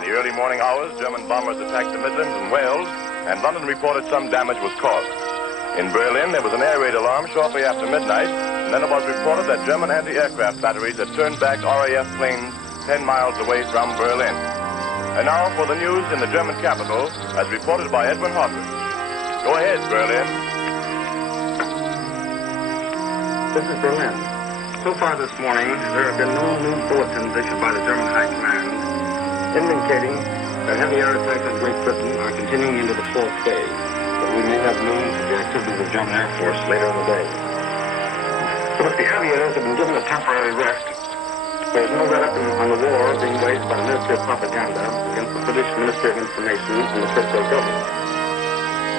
In the early morning hours, German bombers attacked the Midlands and Wales, and London reported some damage was caused. In Berlin, there was an air raid alarm shortly after midnight, and then it was reported that German anti-aircraft batteries had turned back RAF planes 10 miles away from Berlin. And now for the news in the German capital, as reported by Edwin Hodges. Go ahead, Berlin. This is Berlin. So far this morning, there have been no new bulletins issued by the German High Command indicating that heavy air attacks on Great Britain are continuing into the fourth day, but we may have news of the activities of the German Air Force later in the day. But if the aviators have been given a temporary rest, there is no let-up on the war being waged by the Ministry of Propaganda against the British Ministry of Information and the Churchill government.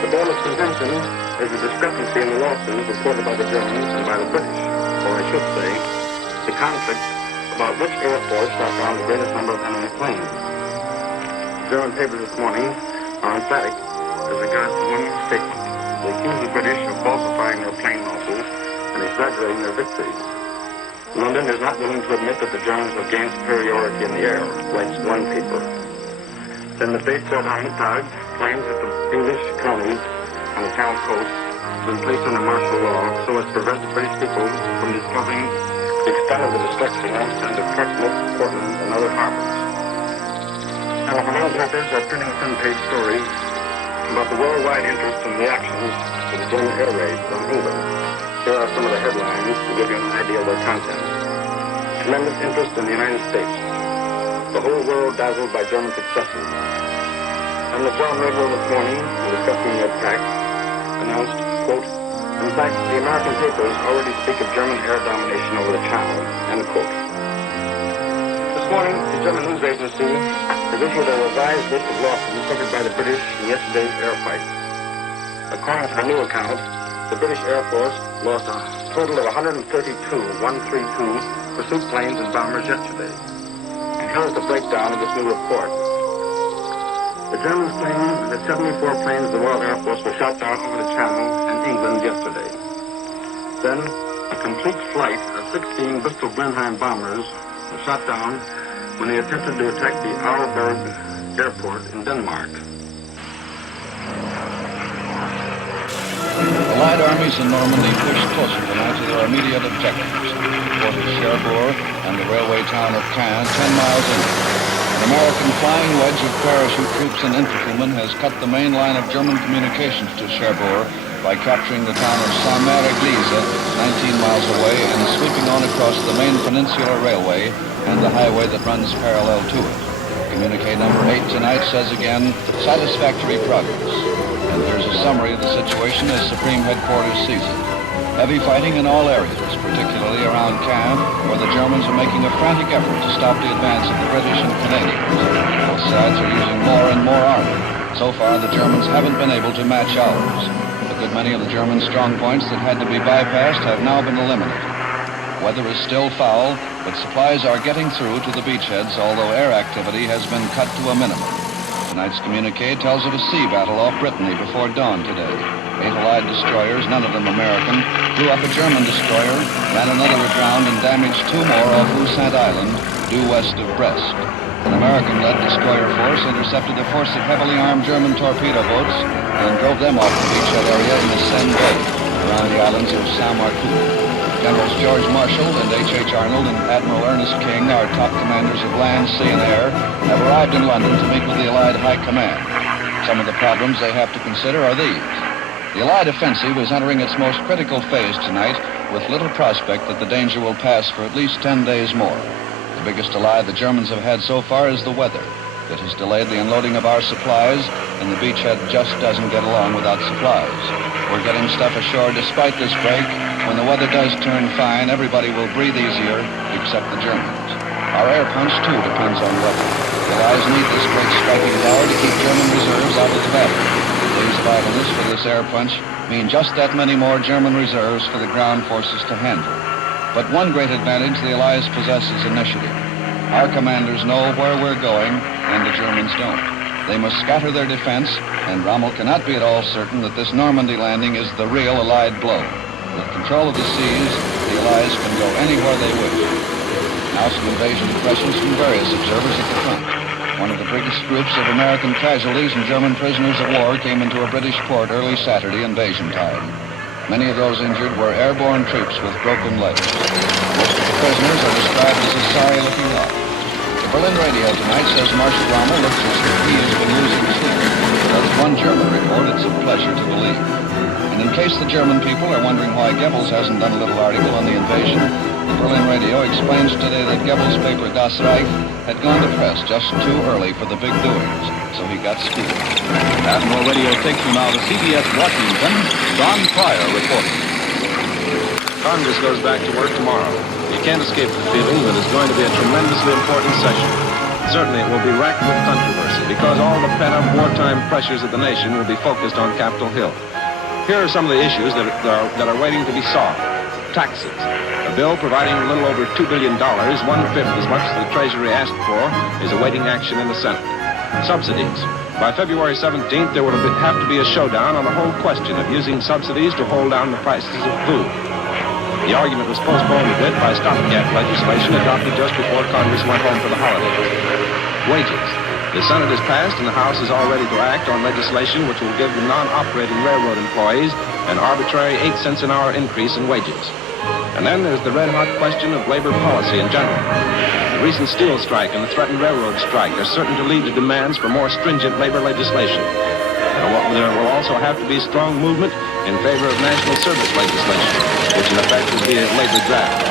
The bone of contention is the discrepancy in the losses reported by the Germans and by the British, or I should say, the conflict about which air force shot down the greatest number of enemy planes. German papers this morning are emphatic as regards to one statement. They accuse the British of falsifying their plane losses and exaggerating their victories. London is not willing to admit that the Germans have gained superiority in the air, writes one paper. Then the Base Fort Armitage claims that the English colonies on the Channel coast have been placed under martial law so as to prevent the British people from discovering the extent of the destruction and the Portsmouth, Portland, and other harbors. And the Vermont papers are printing a front-page story about the worldwide interest in the actions of the German air raids on England. Here are some of the headlines to give you an idea of their content. Tremendous interest in the United States. The whole world dazzled by German successes. On the John radio this morning, discussing the attack, announced, quote, in fact, the American papers already speak of German air domination over the Channel, end quote. This morning, the German news agency has issued a revised list of losses suffered by the British in yesterday's air fight. According to the new account, the British Air Force lost a total of 132 pursuit planes and bombers yesterday. And here is the breakdown of this new report. The Germans claim that 74 planes of the Royal Air Force were shot down over the Channel and England yesterday. Then, a complete flight of 16 Bristol Blenheim bombers was shot down when they attempted to attack the Auerberg airport in Denmark. Allied armies in Normandy pushed closer tonight to their immediate objectives, the port of Cherbourg and the railway town of Caen, 10 miles inland. An American flying wedge of parachute troops and infantrymen has cut the main line of German communications to Cherbourg by capturing the town of Saint-Mère-Église, 19 miles away, and sweeping on across the main peninsular railway and the highway that runs parallel to it. Communique number 8 tonight says again, satisfactory progress. And there's a summary of the situation as Supreme Headquarters sees it. Heavy fighting in all areas, particularly around Caen, where the Germans are making a frantic effort to stop the advance of the British and Canadians. Both sides are using more and more armor. So far, the Germans haven't been able to match ours. A good many of the German strong points that had to be bypassed have now been eliminated. Weather is still foul, but supplies are getting through to the beachheads, although air activity has been cut to a minimum. Tonight's communique tells of a sea battle off Brittany before dawn today. 8 Allied destroyers, none of them American, blew up a German destroyer, ran another aground, and damaged 2 more off Ussant Island, due west of Brest. An American-led destroyer force intercepted a force of heavily armed German torpedo boats and drove them off the beachhead area in the Seine Bay, around the islands of Saint-Marcoux. Generals George Marshall and H.H. Arnold and Admiral Ernest King, our top commanders of land, sea, and air, have arrived in London to meet with the Allied High Command. Some of the problems they have to consider are these. The Allied offensive is entering its most critical phase tonight, with little prospect that the danger will pass for at least 10 days more. The biggest ally the Germans have had so far is the weather. It has delayed the unloading of our supplies, and the beachhead just doesn't get along without supplies. We're getting stuff ashore despite this break. When the weather does turn fine, everybody will breathe easier, except the Germans. Our air punch, too, depends on weather. The Allies need this great striking power to keep German reserves out of the battle. Days of idleness for this air punch mean just that many more German reserves for the ground forces to handle. But one great advantage the Allies possess is initiative. Our commanders know where we're going, and the Germans don't. They must scatter their defense, and Rommel cannot be at all certain that this Normandy landing is the real Allied blow. With control of the seas, the Allies can go anywhere they wish. Now some invasion impressions from various observers at the front. one of the biggest groups of American casualties and German prisoners of war came into a British port early Saturday invasion time. Many of those injured were airborne troops with broken legs. Most of the prisoners are described as a sorry-looking lot. The Berlin radio tonight says Marshal Rommel looks as if he has been losing sleep. As one German report, it's a pleasure to believe. And in case the German people are wondering why Goebbels hasn't done a little article on the invasion, the Berlin radio explains today that Goebbels' paper Das Reich had gone to press just too early for the big doings, so he got schooled. Admiral Radio takes you now to CBS Washington. Don Pryor reporting. Congress goes back to work tomorrow. You can't escape the feeling that it's going to be a tremendously important session. Certainly it will be racked with controversy because all the pent-up wartime pressures of the nation will be focused on Capitol Hill. Here are some of the issues that are waiting to be solved. Taxes. A bill providing a little over $2 billion, one-fifth as much as the Treasury asked for, is awaiting action in the Senate. Subsidies. By February 17th, there will have to be a showdown on the whole question of using subsidies to hold down the prices of food. The argument was postponed a bit by stopgap legislation adopted just before Congress went home for the holidays. Wages. The Senate has passed and the House is all ready to act on legislation which will give the non-operating railroad employees an arbitrary 8 cents an hour increase in wages. And then there's the red-hot question of labor policy in general. The recent steel strike and the threatened railroad strike are certain to lead to demands for more stringent labor legislation. There will also have to be strong movement in favor of national service legislation, which in effect will be a labor draft.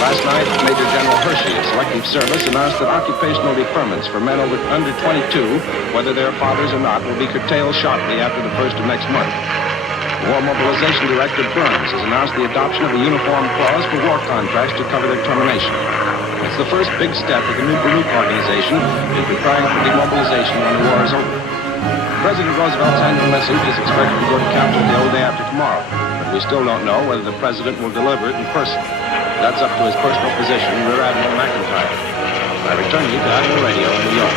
Last night, Major General Hershey of Selective Service announced that occupational deferments for men under 22, whether they're fathers or not, will be curtailed sharply after the 1st of next month. War Mobilization Director Burns has announced the adoption of a uniform clause for war contracts to cover their termination. It's the first big step of the new Baruch organization in preparing for demobilization when the war is over. President Roosevelt's annual message is expected to go to Capitol Hill the day after tomorrow, but we still don't know whether the president will deliver it in person. That's up to his personal physician, Rear Admiral McIntyre. I return you to Admiral Radio in New York.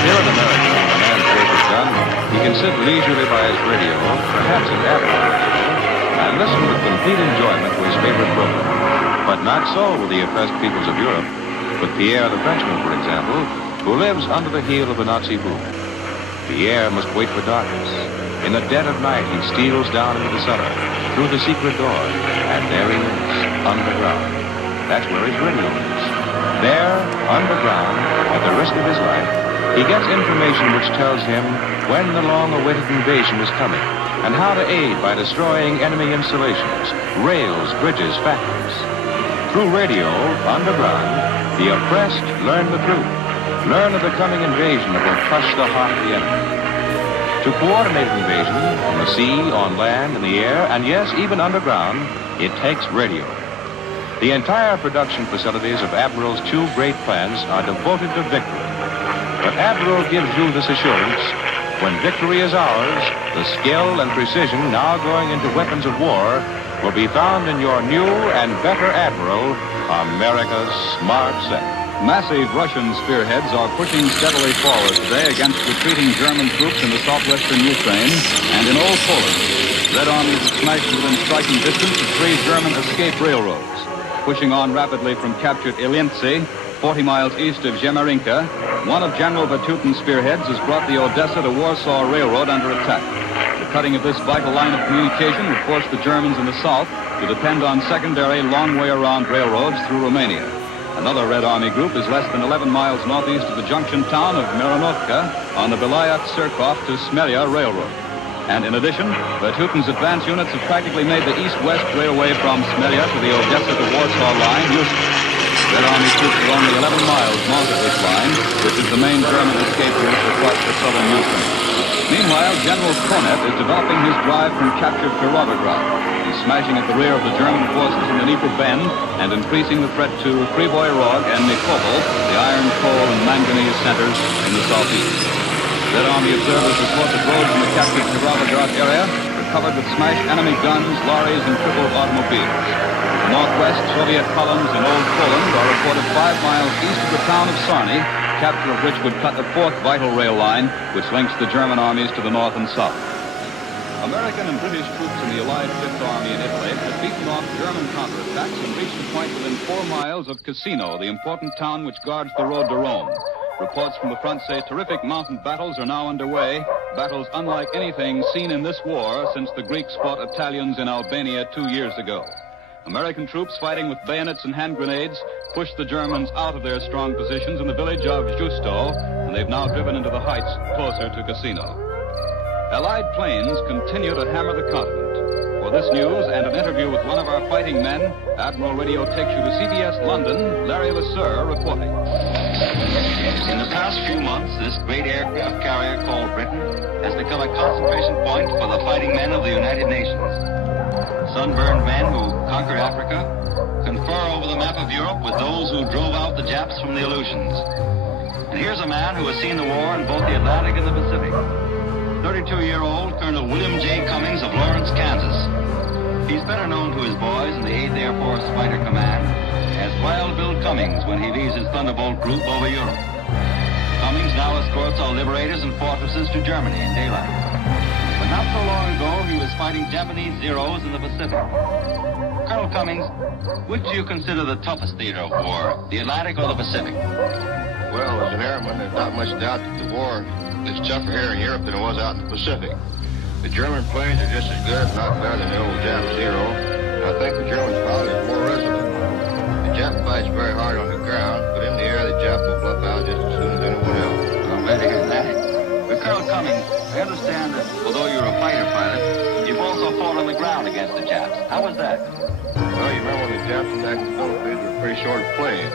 Here in America, when a man's work is done, he can sit leisurely by his radio, perhaps an Admiral radio, and listen with complete enjoyment to his favorite program. But not so with the oppressed peoples of Europe, with Pierre the Frenchman, for example, who lives under the heel of the Nazi boom. Pierre must wait for darkness. In the dead of night, he steals down into the cellar, through the secret door, and there he is, underground. That's where his radio is. There, underground, at the risk of his life, he gets information which tells him when the long-awaited invasion is coming, and how to aid by destroying enemy installations, rails, bridges, factories. Through radio, underground, the oppressed learn the truth. Learn of the coming invasion that will crush the heart of the enemy. To coordinate an invasion on the sea, on land, in the air, and yes, even underground, it takes radio. The entire production facilities of Admiral's 2 great plants are devoted to victory. But Admiral gives you this assurance, when victory is ours, the skill and precision now going into weapons of war will be found in your new and better Admiral, America's Smart Set. Massive Russian spearheads are pushing steadily forward today against retreating German troops in the southwestern Ukraine and in Old Poland. Red armies have smashed within striking distance of 3 German escape railroads. Pushing on rapidly from captured Ilyinsky, 40 miles east of Zhemarinka, one of General Vatutin's spearheads has brought the Odessa to Warsaw Railroad under attack. The cutting of this vital line of communication would force the Germans in the south to depend on secondary long-way-around railroads through Romania. Another Red Army group is less than 11 miles northeast of the junction town of Mironovka on the Belayat-Surkov to Smeria Railroad. And in addition, Vatutin's advance units have practically made the east-west railway from Smeria to the Odessa to Warsaw line useless. Red Army troops are only 11 miles north of this line, which is the main German escape route across the southern Ukraine. Meanwhile, General Konev is developing his drive from captured Kirovograd. He's smashing at the rear of the German forces in the Dnieper Bend and increasing the threat to Krivoy Rog and Nikopol, the iron, coal, and manganese centers in the southeast. Red Army observers report that roads in the captured Kirovograd area are covered with smashed enemy guns, lorries, and crippled automobiles. The northwest Soviet columns in Old Poland are reported 5 miles east of the town of Sarny, capture of which would cut the 4th vital rail line, which links the German armies to the north and south. American and British troops in the Allied Fifth Army in Italy have beaten off German counterattacks and reached a point within 4 miles of Cassino, the important town which guards the road to Rome. Reports from the front say terrific mountain battles are now underway, battles unlike anything seen in this war since the Greeks fought Italians in Albania 2 years ago. American troops fighting with bayonets and hand grenades pushed the Germans out of their strong positions in the village of Justo, and they've now driven into the heights closer to Cassino. Allied planes continue to hammer the continent. For this news and an interview with one of our fighting men, Admiral Radio takes you to CBS London, Larry Lesseur reporting. In the past few months, this great aircraft carrier called Britain has become a concentration point for the fighting men of the United Nations. Sunburned men who conquered Africa confer over the map of Europe with those who drove out the Japs from the Aleutians. And here's a man who has seen the war in both the Atlantic and the Pacific. 32-year-old Colonel William J. Cummings of Lawrence, Kansas. He's better known to his boys in the 8th Air Force Fighter Command as Wild Bill Cummings when he leads his Thunderbolt group over Europe. Cummings now escorts our liberators and fortresses to Germany in daylight. But not so long ago, he was fighting Japanese Zeros in the Pacific. Colonel Cummings, which do you consider the toughest theater of war, the Atlantic or the Pacific? Well, as an airman, there's not much doubt that the war is tougher here in Europe than it was out in the Pacific. The German planes are just as good, if not better, than the old Jap Zero. And I think the Germans probably are more resolute. The Jap fights very hard on the ground, but in the air, the Jap will bluff out just as soon as anyone else. I'm glad to hear that. But Colonel Cummings, I understand that although you're a fighter pilot, you've also fought on the ground against the Japs. How was that? Well, you remember when the Japs attacked the Philippines, we were pretty short of planes.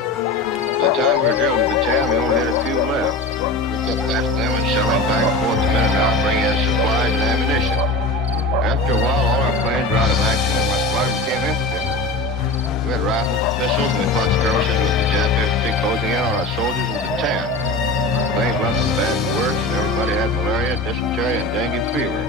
By the time we were drilling the Bataan, we only had a few left. We kept past them and shelling back and forth the minute out, bringing in supplies and ammunition. After a while, all our planes were out of action, and my squadron became impotent. We had rifles and pistols, and we fought skirmishes with the Jap infantry closing in on our soldiers in Bataan. Planes went from bad to worse, and everybody had malaria, dysentery, and dengue fever.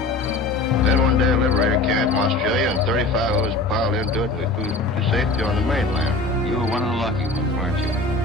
Then one day a liberator came from Australia, and 35 of us piled into it, and we flew to safety on the mainland. You were one of the lucky ones, weren't you?